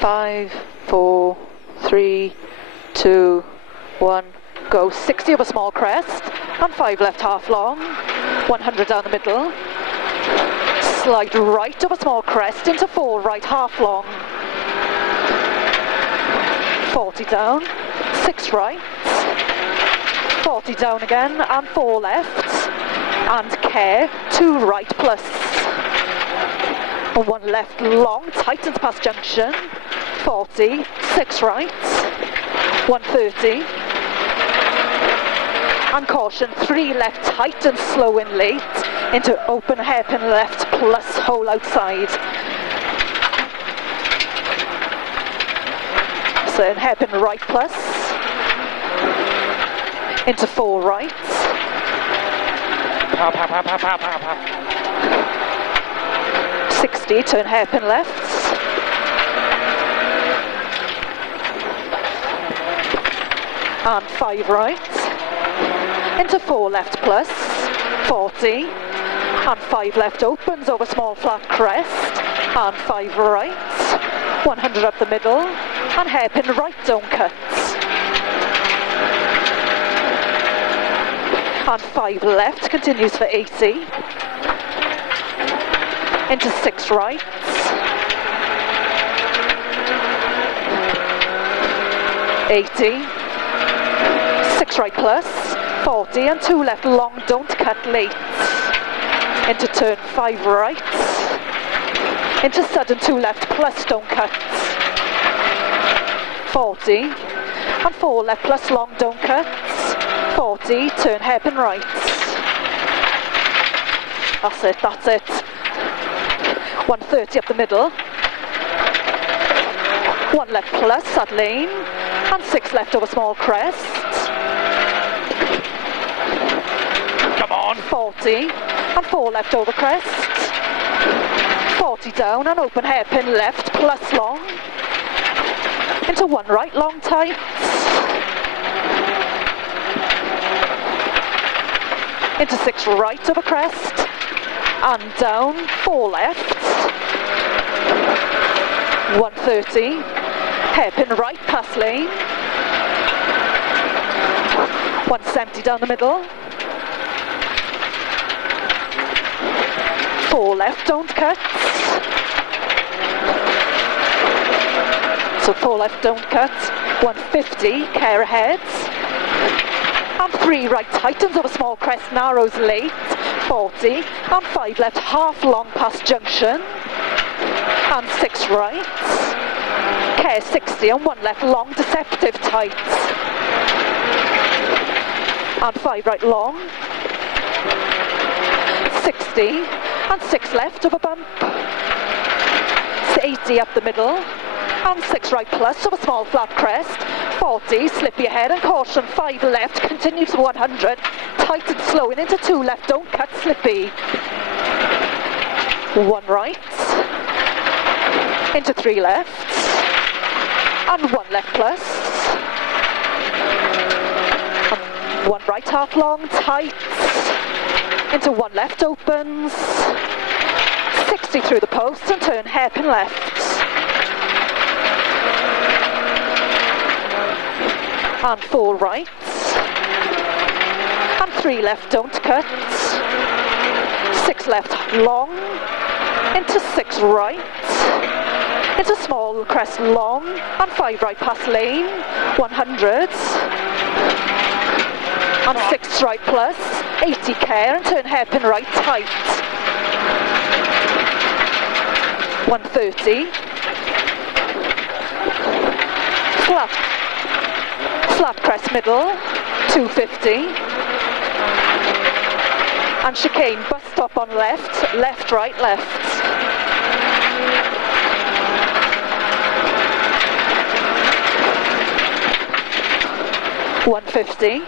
5, 4, 3, 2, 1, go. 60 over small crest, and 5 left half long, 100 down the middle, slide right over small crest into 4 right half long, 40 down, 6 right, 40 down again, and 4 left, and care, 2 right plus, and 1 left long, tightens past junction, 40, 6 right, 130, and caution, 3 left tight and slow in late, into open hairpin left plus hole outside. So in hairpin right plus, into 4 right, 60, turn hairpin left, and 5 right, into 4 left plus, 40, and 5 left opens over small flat crest, and 5 right, 100 up the middle, and hairpin right don't cut, and 5 left continues for 80, into 6 right, 80, 6 right plus, 40, and 2 left long don't cut late, into turn 5 right, into sudden 2 left plus don't cut, 40, and 4 left plus long don't cut, 40, turn hairpin right. That's it, that's it. 130 up the middle, 1 left plus at lane, and 6 left over small crest, Come on. 40, and 4 left over crest, 40 down and open hairpin left plus long, into 1 right long tight, into 6 right over crest, and down 4 left, 130, hairpin right past lane, 170 down the middle, 4 left don't cut, so 4 left don't cut, 150, care ahead, and 3 right tightens over small crest, narrows late, 40, and 5 left half long past junction, and 6 right, care 60, and 1 left long deceptive tight, and 5 right long, 60, and 6 left over bump, 80 up the middle, and 6 right plus over small flat crest, 40, slippy ahead and caution, 5 left, continue to 100, tight and slowing into 2 left, don't cut slippy, 1 right, into 3 left, and 1 left plus, and 1 right half long, tight, into 1 left opens, 60 through the post and turn hairpin left, and 4 right, and 3 left don't cut, 6 left long, into 6 right, into small crest long, and 5 right past lane, 100, and 6 right plus, 80 care, and turn hairpin right tight, 130, flat crest middle, 250, and chicane bus stop on left, left right left, 150,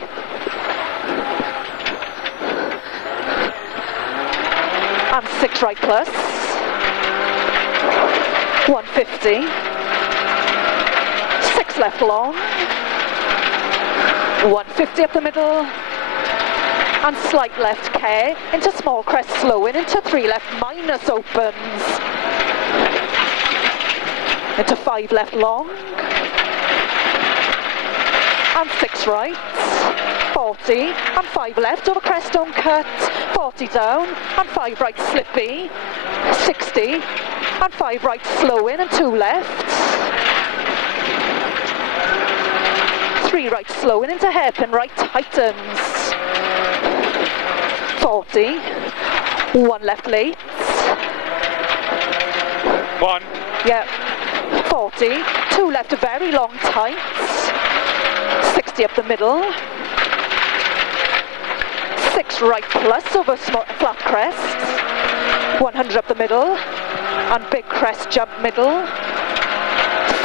and 6 right plus, 150, 6 left long, 150 up the middle, and slight left care, into small crest slowing, into 3 left minus opens, into 5 left long, and 6 right, 40, and 5 left over crest, don't cut, 40 down, and 5 right slippy, 60, and 5 right slow in, and 2 left, 3 right slow in into hairpin right tightens, 40, 1 left late, 1, yeah, 40, 2 left very long tights, 60 up the middle, 6 right plus over flat crest, 100 up the middle, and big crest jump middle,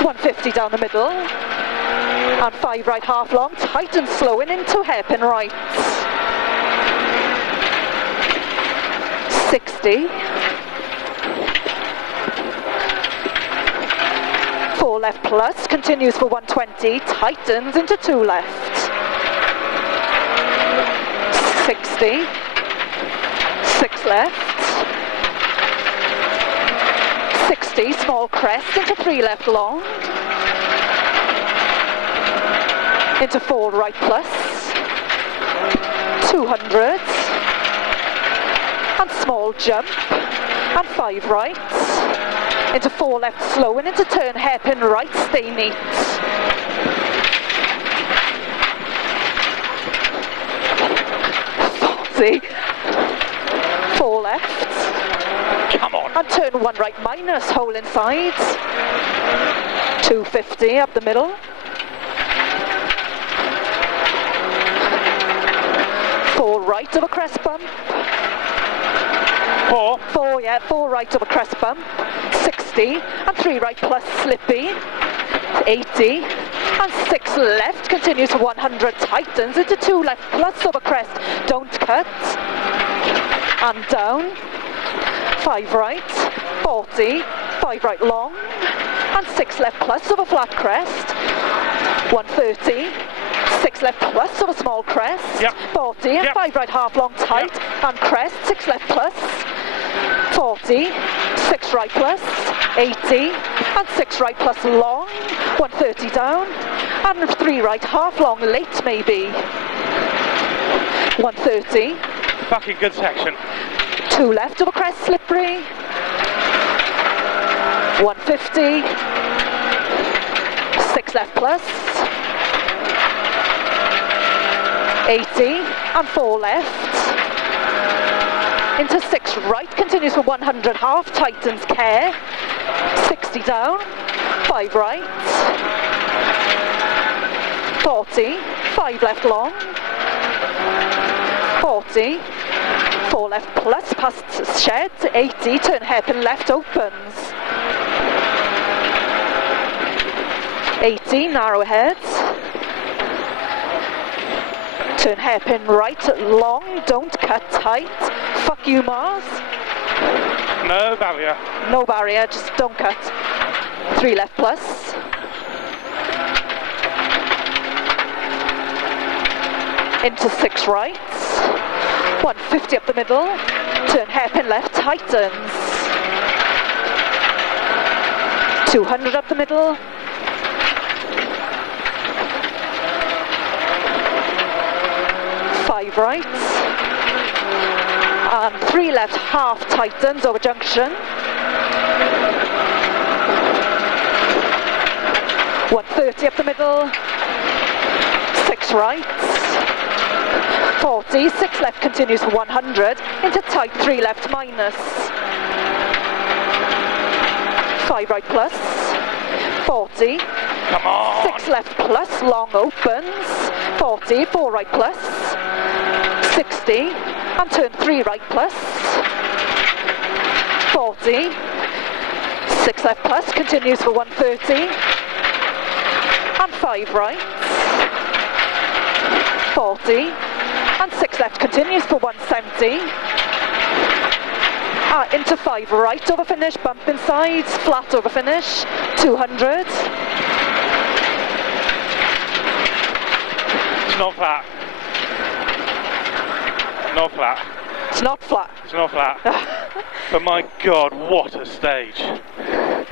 150 down the middle, and 5 right half long, tight and slow in into hairpin right, 60, 4 left plus, continues for 120, tightens into 2 left, 60, 6 left, 60, small crest into 3 left long, into 4 right plus, 200, and small jump, and 5 right, into 4 left slow and into turn hairpin right, stay neat. See? 4 left. come on. And turn 1 right minus, hole inside. 250 up the middle. 4 right of a crest bump. 4, 4, yeah, 4 right of a crest bump. 60, and 3 right plus slippy. 80, and 6 left, continues to 100, tightens into 2 left plus over crest, don't cut, and down, 5 right, 40, 5 right long, and 6 left plus over flat crest, 130, 6 left plus over small crest, yep. 40, and yep. 5 right half long tight, yep. and crest, 6 left plus, 40, 6 right plus, 80, and 6 right plus long, 130 down, and 3 right half long late maybe, 130, Fucking good section. 2 left of a crest slippery, 150, 6 left plus, 80, and 4 left, into 6 right, continues for 100, half tightens care, 60 down, 5 right, 40, 5 left long, 40, 4 left plus, past shed, 80, turn hairpin left opens, 80, narrow ahead, turn hairpin right, long, don't cut tight, fuck you Mars, No barrier. no barrier, just don't cut, 3 left plus, into 6 right, 150 up the middle, turn hairpin left, tightens, 200 up the middle, 5 right, and 3 left, half tightens over junction, 130 up the middle, 6 right, 40, 6 left continues for 100, into tight 3 left minus, 5 right plus, 40, Come on. 6 left plus, long opens, 40, 4 right plus, 60, and turn 3 right plus, 40, 6 left plus, continues for 130, and 5 right, 40, and 6 left continues for 170, into 5 right over finish, bump inside, flat over finish, 200, It's not flat. Not flat. it's not flat. It's not flat. But my God, what a stage.